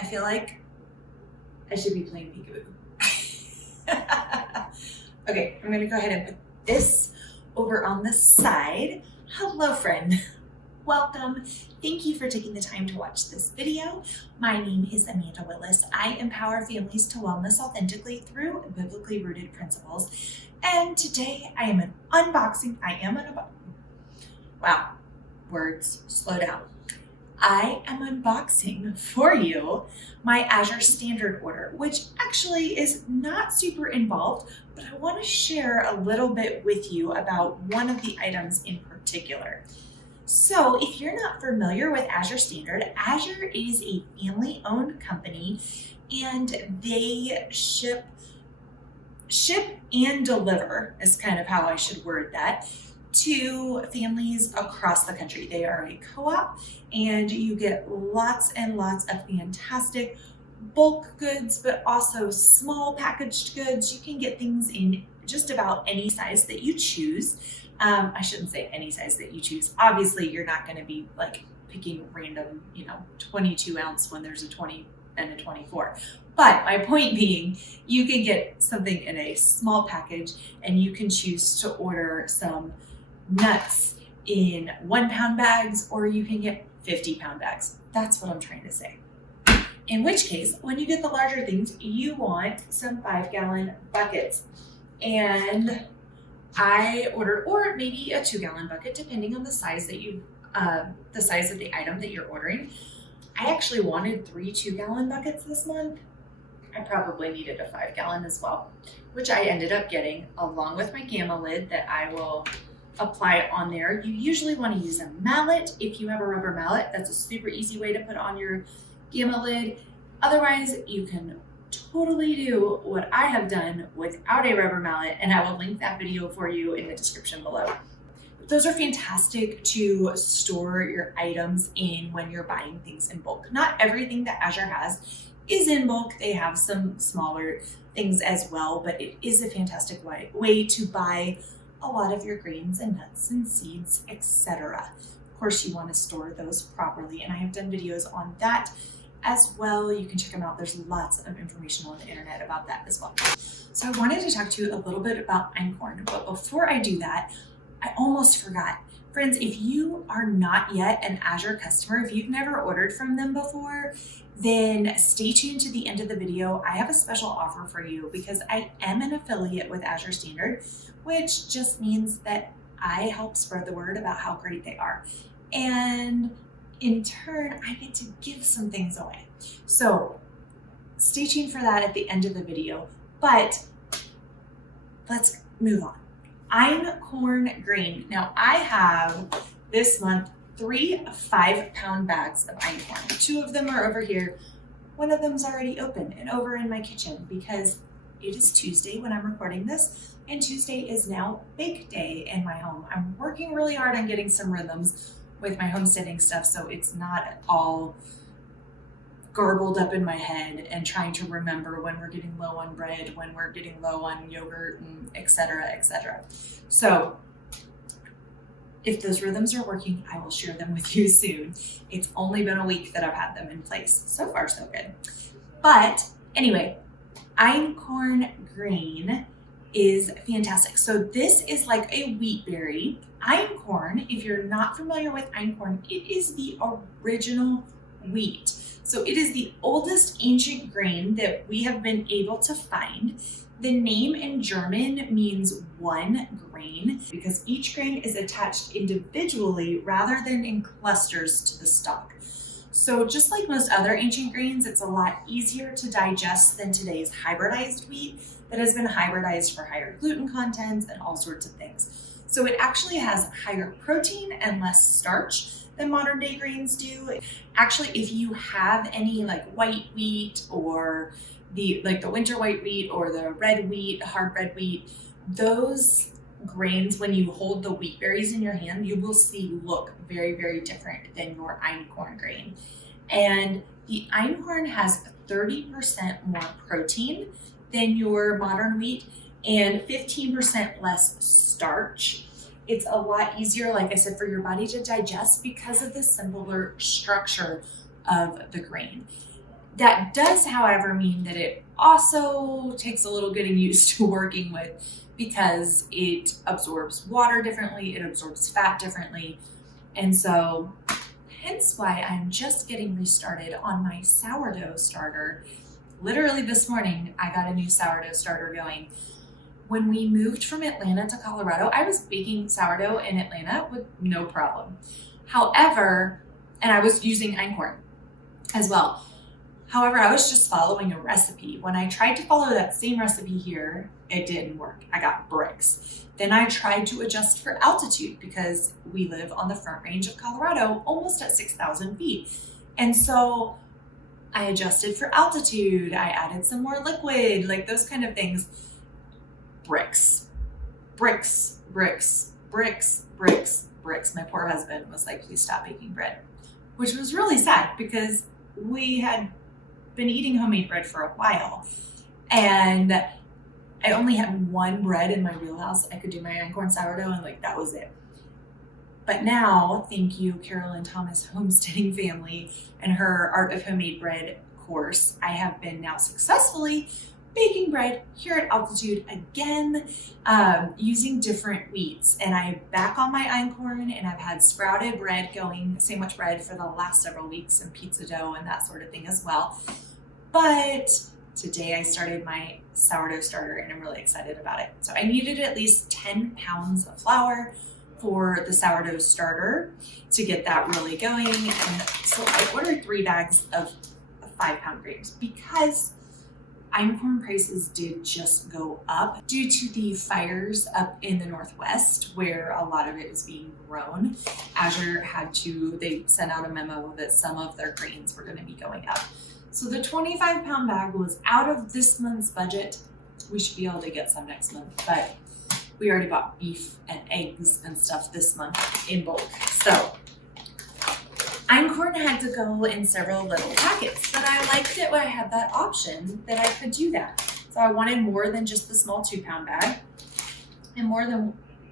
I feel like I should be playing peekaboo. Okay, I'm gonna go ahead and put this over on the side. Hello, friend. Welcome. Thank you for taking the time to watch this video. My name is Amanda Willis. I empower families to wellness authentically through biblically rooted principles. And today I am unboxing. Wow, words, slow down. I am unboxing for you my Azure Standard order, which actually is not super involved, but I want to share a little bit with you about one of the items in particular. So if you're not familiar with Azure Standard, Azure is a family-owned company and they ship and deliver, is kind of how I should word that, to families across the country. They are a co-op and you get lots and lots of fantastic bulk goods, but also small packaged goods. You can get things in just about any size that you choose. I shouldn't say any size that you choose. Obviously, you're not going to be like picking random, 22 ounce when there's a 20 and a 24. But my point being, you can get something in a small package and you can choose to order some nuts in 1 pound bags, or you can get 50 pound bags. That's what I'm trying to say. In which case, when you get the larger things, you want some 5-gallon buckets. And I ordered, or maybe a 2-gallon bucket, depending on the size that the size of the item that you're ordering. I actually wanted 3 2-gallon buckets this month. I probably needed a 5-gallon as well, which I ended up getting along with my gamma lid that I will apply on there. You usually want to use a mallet. If you have a rubber mallet, that's a super easy way to put on your gamma lid. Otherwise, you can totally do what I have done without a rubber mallet, and I will link that video for you in the description below. Those are fantastic to store your items in when you're buying things in bulk. Not everything that Azure has is in bulk. They have some smaller things as well, but it is a fantastic way to buy a lot of your grains and nuts and seeds, etc. Of course, you want to store those properly, and I have done videos on that as well. You can check them out. There's lots of information on the internet about that as well. So I wanted to talk to you a little bit about Einkorn, but before I do that, I almost forgot. Friends, if you are not yet an Azure customer, if you've never ordered from them before, then stay tuned to the end of the video. I have a special offer for you because I am an affiliate with Azure Standard, which just means that I help spread the word about how great they are. And in turn, I get to give some things away. So stay tuned for that at the end of the video, but let's move on. Einkorn grain. Now I have this month 3 5-pound bags of einkorn. 2 of them are over here. One of them's already open and over in my kitchen because it is Tuesday when I'm recording this, and Tuesday is now bake day in my home. I'm working really hard on getting some rhythms with my homesteading stuff, so it's not all garbled up in my head and trying to remember when we're getting low on bread, when we're getting low on yogurt, and etc., etc. So if those rhythms are working, I will share them with you soon. It's only been a week that I've had them in place. So far, so good. But anyway, Einkorn grain is fantastic. So this is like a wheat berry. Einkorn, if you're not familiar with einkorn, it is the original wheat. So it is the oldest ancient grain that we have been able to find. The name in German means one grain because each grain is attached individually rather than in clusters to the stalk. So just like most other ancient grains, it's a lot easier to digest than today's hybridized wheat that has been hybridized for higher gluten contents and all sorts of things. So it actually has higher protein and less starch than modern day grains do. Actually, if you have any like white wheat or the winter white wheat or the red wheat, hard red wheat, those grains, when you hold the wheat berries in your hand, you will see look very, very different than your einkorn grain. And the einkorn has 30% more protein than your modern wheat and 15% less starch. It's a lot easier, like I said, for your body to digest because of the simpler structure of the grain. That does, however, mean that it also takes a little getting used to working with, because it absorbs water differently, it absorbs fat differently. And so hence why I'm just getting restarted on my sourdough starter. Literally this morning, I got a new sourdough starter going. When we moved from Atlanta to Colorado, I was baking sourdough in Atlanta with no problem. However, and I was using Einkorn as well. However, I was just following a recipe. When I tried to follow that same recipe here, it didn't work. I got bricks. Then I tried to adjust for altitude because we live on the Front Range of Colorado, almost at 6,000 feet. And so I adjusted for altitude. I added some more liquid, like those kind of things. Bricks, bricks, bricks, bricks, bricks, bricks. My poor husband was like, please stop baking bread, which was really sad because we had been eating homemade bread for a while, and I only had one bread in my wheelhouse. I could do my Einkorn sourdough, and like that was it. But now, thank you, Carolyn Thomas Homesteading Family and her Art of Homemade Bread course, I have been now successfully baking bread here at altitude again, using different wheats. And I'm back on my Einkorn, and I've had sprouted bread going, sandwich bread, for the last several weeks, and pizza dough and that sort of thing as well. But today I started my sourdough starter, and I'm really excited about it. So I needed at least 10 pounds of flour for the sourdough starter to get that really going. And so I ordered 3 bags of 5-pound grains because Einkorn prices did just go up due to the fires up in the Northwest where a lot of it was being grown. Azure they sent out a memo that some of their grains were going to be going up. So the 25-pound bag was out of this month's budget. We should be able to get some next month, but we already bought beef and eggs and stuff this month in bulk. So Einkorn had to go in several little packets, but I liked it when I had that option that I could do that. So I wanted more than just the small 2-pound bag, and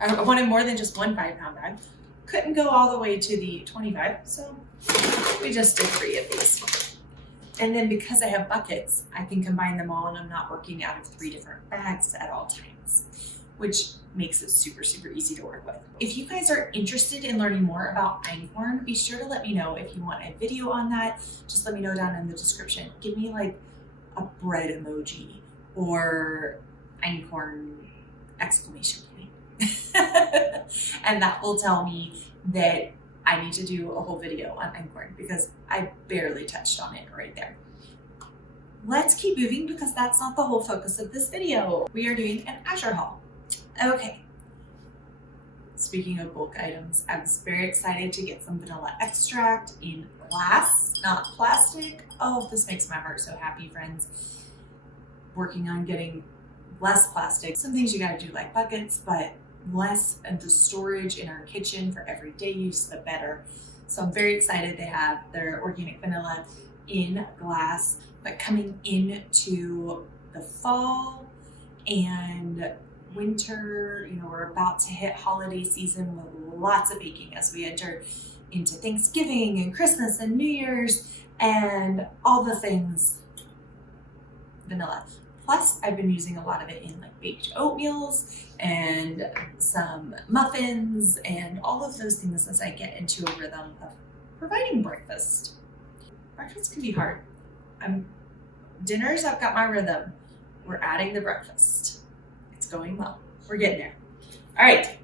I wanted more than just one 5-pound bag. Couldn't go all the way to the 25, so we just did 3 of these. And then because I have buckets, I can combine them all, and I'm not working out of 3 different bags at all times, which makes it super, super easy to work with. If you guys are interested in learning more about Einkorn, be sure to let me know. If you want a video on that, just let me know down in the description. Give me like a bread emoji or Einkorn exclamation point. And that will tell me that I need to do a whole video on Einkorn because I barely touched on it right there. Let's keep moving because that's not the whole focus of this video. We are doing an Azure haul. Okay. Speaking of bulk items, I was very excited to get some vanilla extract in glass, not plastic. Oh, this makes my heart so happy, friends. Working on getting less plastic. Some things you gotta do like buckets, but less, and the storage in our kitchen for everyday use, the better. So I'm very excited they have their organic vanilla in glass, but coming into the fall and winter, we're about to hit holiday season with lots of baking as we enter into Thanksgiving and Christmas and New Year's and all the things vanilla. Plus, I've been using a lot of it in like baked oatmeals and some muffins and all of those things as I get into a rhythm of providing breakfast. Breakfast can be hard. Dinners, I've got my rhythm. We're adding the breakfast. It's going well. We're getting there. All right.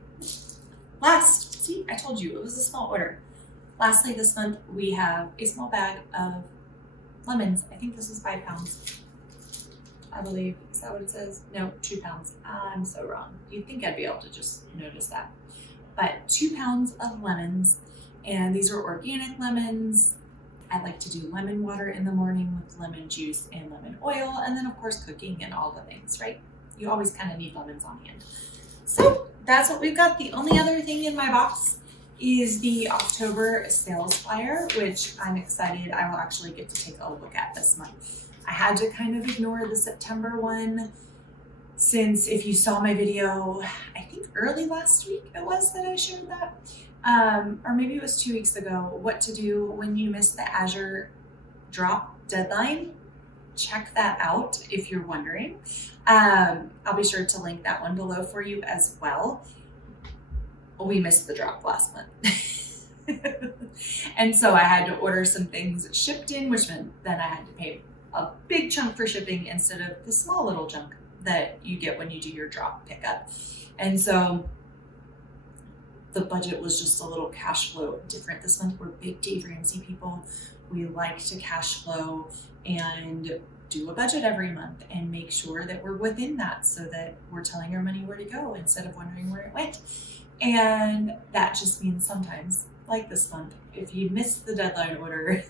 Last, see, I told you it was a small order. Lastly, this month we have a small bag of lemons. I think this is 5 pounds. I believe. Is that what it says? No, 2 pounds. I'm so wrong. You'd think I'd be able to just notice that. But 2 pounds of lemons, and these are organic lemons. I like to do lemon water in the morning with lemon juice and lemon oil, and then of course cooking and all the things, right? You always kind of need lemons on hand. So that's what we've got. The only other thing in my box is the October sales flyer, which I'm excited I will actually get to take a look at this month. I had to kind of ignore the September one since if you saw my video, I think early last week it was that I shared that, or maybe it was 2 weeks ago, what to do when you miss the Azure drop deadline, check that out if you're wondering. I'll be sure to link that one below for you as well. We missed the drop last month. And so I had to order some things shipped in, which meant then I had to pay a big chunk for shipping instead of the small little chunk that you get when you do your drop pickup. And so the budget was just a little cash flow different this month. We're big Dave Ramsey people. We like to cash flow and do a budget every month and make sure that we're within that so that we're telling our money where to go instead of wondering where it went. And that just means sometimes, like this month, if you miss the deadline order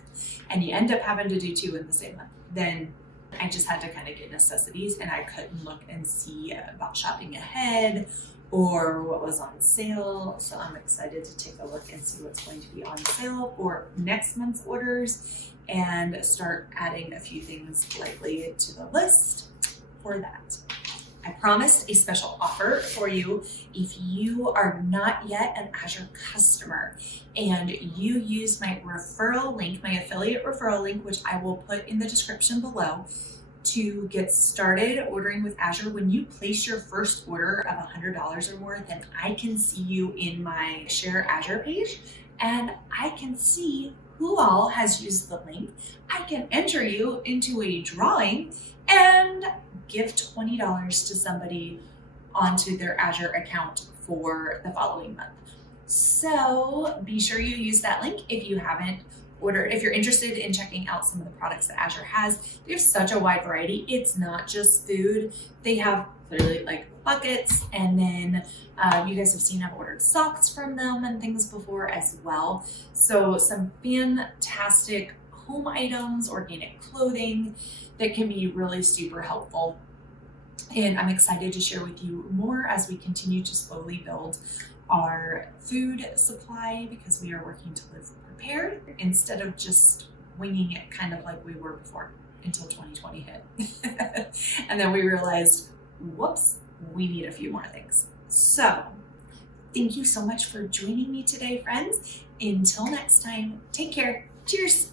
and you end up having to do 2 in the same month, then I just had to kind of get necessities, and I couldn't look and see about shopping ahead or what was on sale. So I'm excited to take a look and see what's going to be on sale for next month's orders and start adding a few things lightly to the list for that. I promised a special offer for you if you are not yet an Azure customer and you use my referral link, my affiliate referral link, which I will put in the description below, to get started ordering with Azure. When you place your first order of $100 or more, then I can see you in my Share Azure page and I can see who all has used the link. I can enter you into a drawing and give $20 to somebody onto their Azure account for the following month. So be sure you use that link if you haven't ordered. If you're interested in checking out some of the products that Azure has, they have such a wide variety. It's not just food. They have literally like buckets, and then you guys have seen I've ordered socks from them and things before as well. So some fantastic home items, organic clothing that can be really super helpful. And I'm excited to share with you more as we continue to slowly build our food supply, because we are working to live prepared instead of just winging it kind of like we were before until 2020 hit. And then we realized, whoops, we need a few more things. So thank you so much for joining me today, friends. Until next time, take care. Cheers.